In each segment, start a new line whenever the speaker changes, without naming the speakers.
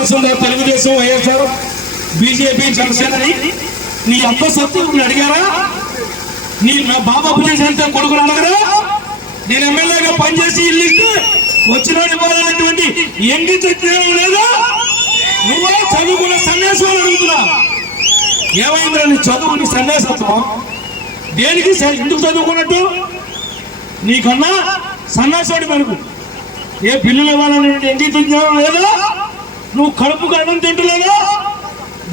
రాసిందా Telugu Desam YSR BJP జనసేనని నీ అమ్మ సత్యం అడిగారా? నీ నా బాబా అప్పు కొడుకులు అడగరా? నేను ఎమ్మెల్యేగా పనిచేసి ఇల్లు ఇస్తే వచ్చిన ఇవ్వాలనేటువంటి ఎంగి జ్ఞానం లేదా? నువ్వే చదువుకున్న సన్యాసం అడుగుతున్నా. ఏమైందిరా నీ చదువు నీ సన్యాసత్వం దేనికి ఎందుకు చదువుకున్నట్టు? నీకన్నా సన్నాసోడి మనకు ఏ పిల్లలు ఇవ్వాలని ఎంగి జ్ఞానం లేదా? నువ్వు కడుపు అన్నం తింటున్నావా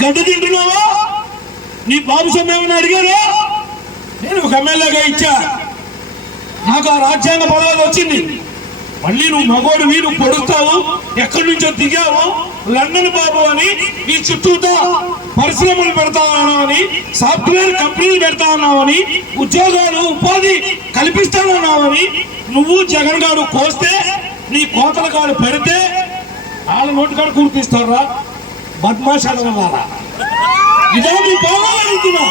గడ్డ తింటున్నావా? నీ బాబు సొమ్మేమని అడిగారా నేను ఒక ఎమ్మెల్యేగా ఇచ్చా. నాకు ఆ రాజ్యాంగ పదవి వచ్చింది. మళ్ళీ నువ్వు మగోడు మీరు పొడుస్తావు ఎక్కడి నుంచో దిగావు లండన్ బాబు అని నీ చుట్టూతో పరిశ్రమలు పెడతా ఉన్నావని సాఫ్ట్వేర్ కంపెనీలు పెడతా ఉన్నావని ఉద్యోగాలు ఉపాధి కల్పిస్తా ఉన్నావని నువ్వు జగన్ గారు కోస్తే నీ కోతల కాడు పెడితే వాళ్ళ నోటికాడు గుర్తిస్తారా బద్మాషాలు వల్ల ఇదే మీ బాగాలడుగుతున్నా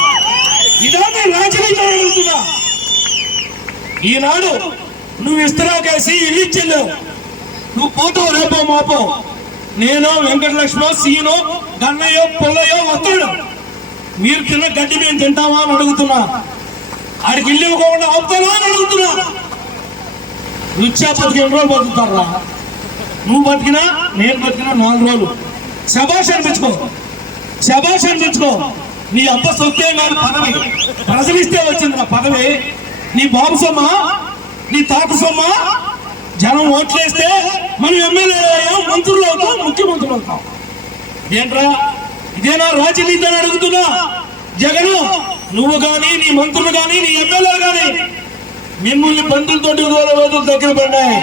ఇదే మీ రాజనీతి అడుగుతున్నా ఈనాడు నువ్వు ఇస్తరాకేసి ఇల్లు ఇచ్చెళ్ళావు నువ్వు పోతావు రేపో మాపో నేను వెంకటలక్ష్మి సీను గన్నయ్యో పుల్లయ్యో వస్తాడు. మీరు తిన్న గడ్డి మేము తింటామా అని అడుగుతున్నా. ఆడికి ఇల్లు ఇవ్వకుండా ఆపుతావా అని అడుగుతున్నా. రుచా బతికి ఎన్ని రోజులు బతుకుతారా? నువ్వు బతికినా నేను బతికినా నాలుగు రోజులు. శబాష్ అనిపించుకో. శబాష్ అనిపించుకో. నీ అబ్బ సొత్తే కాదు పదవి. ప్రజలిస్తే వచ్చింది నా పదవి. నీ బాబు సొమ్మ నీ తాత సొమ్మ జనం ఓట్లేస్తే మనం ఎమ్మెల్యే అయ్యాం మంత్రులు అవుతాం ముఖ్యమంత్రులు అవుతాం. ఏంట్రా? ఇదేనా రాజనీతి అని అడుగుతున్నా. జగన్ నువ్వు కానీ నీ మంత్రులు కానీ నీ ఎమ్మెల్యే కానీ మిమ్మల్ని బంధులతోటి రోజులు దగ్గర పడ్డాయి.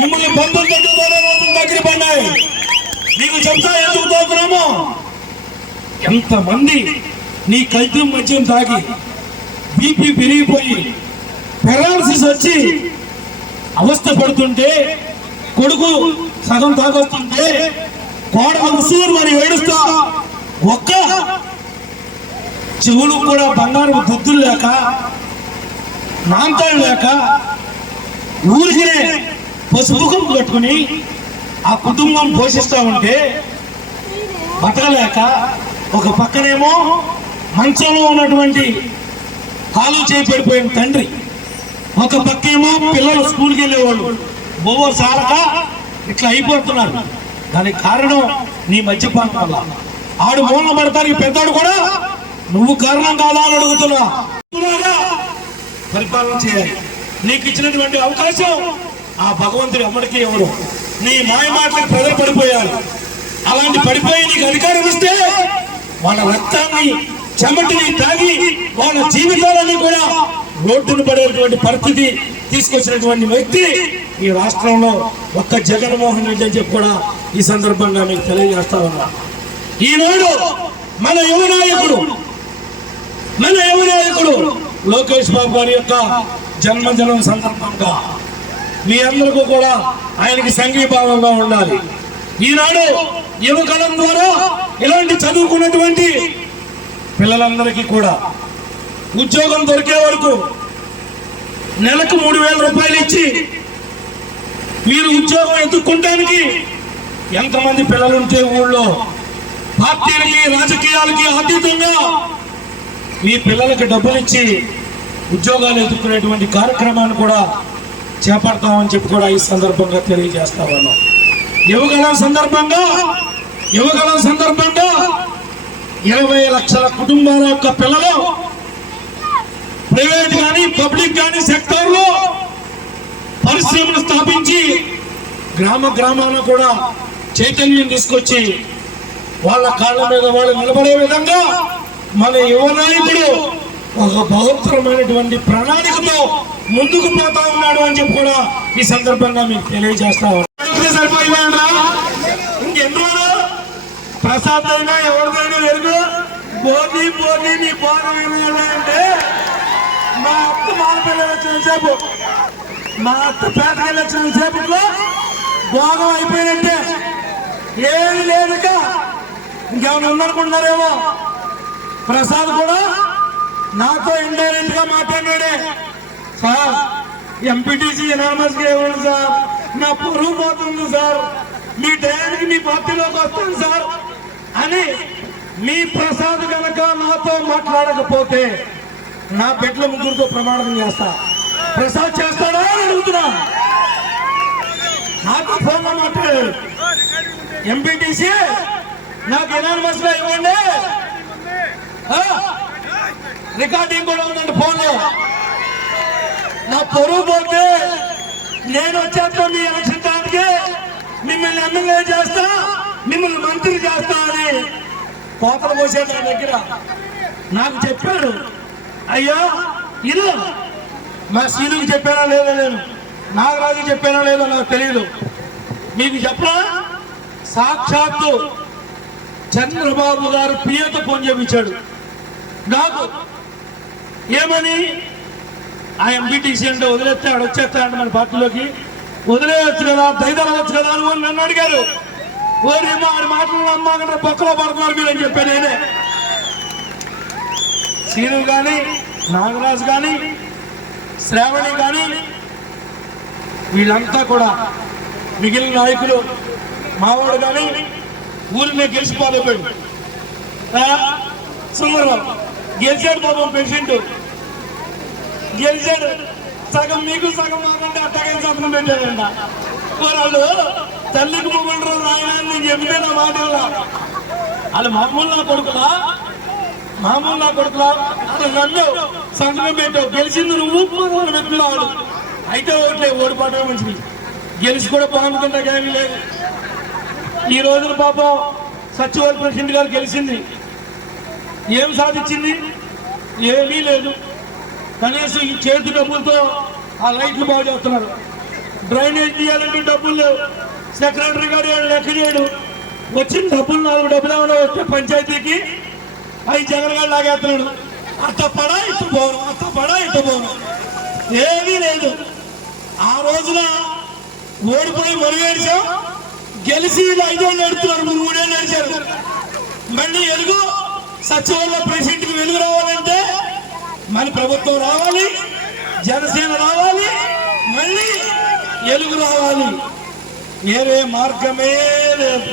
మిమ్మల్ని బంధువులతోటి రోజులు దగ్గర పడినాయి నీకు చెప్తా ఎందుకు పోతున్నామో ఎంతమంది నీ కల్తీ మద్యం తాగి బీపీ పెరిగిపోయి పెరాలసిస్ వచ్చి అవస్థ పడుతుంటే కొడుకు సగం తాగొస్తుంటే కోడలు ఉసూరు మరి ఏడుస్తా ఒక్క చెవులు కూడా బంగారు దుద్దులు లేక నాంతాలు లేక ఊరికినే పసుపు కుంకు కట్టుకుని ఆ కుటుంబం పోషిస్తూ ఉంటే బతకలేక ఒక పక్కనేమో మంచంలో ఉన్నటువంటి కాలు చేపడిపోయిన తండ్రి ఒక పక్కేమో పిల్లలు స్కూల్కి వెళ్ళేవాళ్ళు. బొవ్వ సారక ఇట్లా అయిపోతున్నారు. దానికి కారణం నీ మద్యపానం వల్ల. ఆడు మూలన పడతానికి పెద్దాడు కూడా నువ్వు కారణం కాదా అని అడుగుతున్నా. పరిపాలన చేయాలి. నీకు ఇచ్చినటువంటి అవకాశం ఆ భగవంతుడు ఎప్పటికీ ఎవరు? నీ మాయ మాటలకు ప్రజలు పడిపోయారు. అలాంటి పడిపోయి నీకు అధికారం ఇస్తే వాళ్ళ రక్తాన్ని చెమటిని తాగి వాళ్ళ జీవితాలన్నీ కూడా రోడ్డును పడేటువంటి పరిస్థితి తీసుకొచ్చినటువంటి వ్యక్తి ఈ రాష్ట్రంలో ఒక్క జగన్మోహన్ రెడ్డి అని చెప్పి కూడా ఈ సందర్భంగా మీకు తెలియజేస్తా ఉన్నా. ఈనాడు మన యువ నాయకుడు మన యువ నాయకుడు లోకేష్ బాబు గారి యొక్క జన్మదినం సందర్భంగా మీ అందరికీ కూడా ఆయనకి సంఘీభావంగా ఉండాలి. ఈనాడు యువకలం ద్వారా ఇలాంటి చదువుకున్నటువంటి పిల్లలందరికీ కూడా ఉద్యోగం దొరికే వరకు నెలకు మూడు వేల రూపాయలు ఇచ్చి మీరు ఉద్యోగం ఎత్తుక్కుంటానికి ఎంతమంది పిల్లలుంటే ఊళ్ళో పార్టీలకి రాజకీయాలకి అతీతంగా మీ పిల్లలకి డబ్బులు ఇచ్చి ఉద్యోగాలు ఎదుర్కొనేటువంటి కార్యక్రమాన్ని కూడా చేపడతామని చెప్పి కూడా ఈ సందర్భంగా తెలియజేస్తా ఉన్నాం యువగలం సందర్భంగా యువగలం సందర్భంగా ఇరవై లక్షల కుటుంబాల యొక్క పిల్లలు ప్రైవేట్ కానీ పబ్లిక్ కానీ సెక్టార్లో పరిశ్రమలు స్థాపించి గ్రామ గ్రామాల్లో కూడా చైతన్యం తీసుకొచ్చి వాళ్ళ కాళ్ళ మీద వాళ్ళు నిలబడే విధంగా మన యువ నాయకుడు ఒక బహుత్తరమైనటువంటి ప్రణాళికతో ముందుకు పోతా ఉన్నాడు అని చెప్పి కూడా ఈ సందర్భంగా మీకు తెలియజేస్తా ఇంకెన్ని రోజులు ప్రసాద్ అయినా ఎవరిదైనా ఎరుగు బోధి బోధి నీ బోధ అంటే మా అత్త మాలపల్లి వచ్చిన సేపు మా అత్త పేటకెళ్ళి వచ్చిన సేపులో భోగం అయిపోయినట్టే. ఏది లేదుక ఇంకేమైనా ఉందనుకుంటున్నారేమో? ప్రసాద్ కూడా నాతో ఇండైరెక్ట్గా మాట్లాడాడే సార్ ఎంపీటీసీ ఎనామస్గా ఇవ్వండి సార్. నా పొరుగు పోతుంది సార్. మీ టయానికి మీ పార్టీలోకి వస్తాను సార్ అని మీ ప్రసాద్ కనుక నాతో మాట్లాడకపోతే నా బిడ్డల ముగ్గురితో ప్రమాణం చేస్తా. ప్రసాద్ చేస్తాడా అని అడుగుతున్నా. నాకు ఫోన్ మాట్లాడాడు. ఎంపీటీసీ నాకు ఎనానిమస్గా ఇవ్వండి. రికార్డింగ్ కూడా ఉందండి ఫోన్లో. నా పొరుగు పోతే నేను వచ్చేస్తాను మీ ఎలక్షన్ టైంకి మిమ్మల్ని ఎమ్మెల్యే చేస్తా మిమ్మల్ని మంత్రి చేస్తా అని కోతలు పోసాడు నా దగ్గర. నాకు చెప్పాడు అయ్యా ఇది మా సీనుకి చెప్పానా లేదో నేను? నాగరాజుకి చెప్పానా లేదో నాకు తెలియదు మీకు చెప్పరా సాక్షాత్తు చంద్రబాబు గారు పియతో ఫోన్ చేయించాడు నాకు ఏమని? ఆ ఎంపీటీసీ అంటే వదిలేస్తే ఆడు అంటే మన పార్టీలోకి. వదిలేయచ్చు కదా దైదలవచ్చు కదా అని నన్ను అడిగారు. ఓరేమో ఆడి మాటలు అమ్మాకంటే పక్కలో పడుతున్నారు మీరు అని చెప్పాను నేనే. సీను కానీ నాగరాజు కానీ శ్రావణి కానీ వీళ్ళంతా కూడా మిగిలిన నాయకులు మావాడు కానీ ఊరి మీద గెలిచిపోలేపోయాడు సుందరరావు గెలిచాడు పాపం పేషెంట్ గెలిచాడు. సగం మీకు సగం మాకంటే అట్టగా సంతకం పెట్టాడంట. వాళ్ళు తల్లికి మొగ్గుంటారు నాయన అని నేను చెబితే నా మాట వాళ్ళు మామూలు నా కొడుకులా? మామూలు నా కొడుకులా? నన్ను సంతకం పెట్టావు. గెలిచింది నువ్వు? పదవులు అయితే ఓట్లే ఓడిపోవడమే మంచిది. గెలిచి కూడా బాగుంటుందా కానీ లేదు. ఈ రోజున పాపం సచివాలయ ప్రెసిడెంట్ గారు గెలిచింది. ఏం సాధించింది? ఏమీ లేదు. కనీసం ఈ చేతి డబ్బులతో ఆ లైట్లు బాగు చేస్తున్నారు. డ్రైనేజ్ తీయాలంటే డబ్బులు. లేవు సెక్రటరీ గారు లెక్క చేయడు. వచ్చిన డబ్బులు నాలుగు డబ్బులు ఏమైనా వస్తే పంచాయతీకి అవి జగన్ గారు లాగేస్తున్నాడు. అత్త పడా ఇటు పోను అత్త పడా ఇటు పోను. ఏమీ లేదు. ఆ రోజున ఓడిపోయి మరుగేడిచాం. గెలిచి ఐదేళ్ళు నడుతున్నారు మూడేళ్ళు నడిచారు. మళ్ళీ ఎలుగు సచివాలయ ప్రెసిడెంట్కి వెలుగు రావాలి. మన ప్రభుత్వం రావాలి జనసేన రావాలి మళ్ళీ ఎలుగు రావాలి. వేరే మార్గమే లేదు.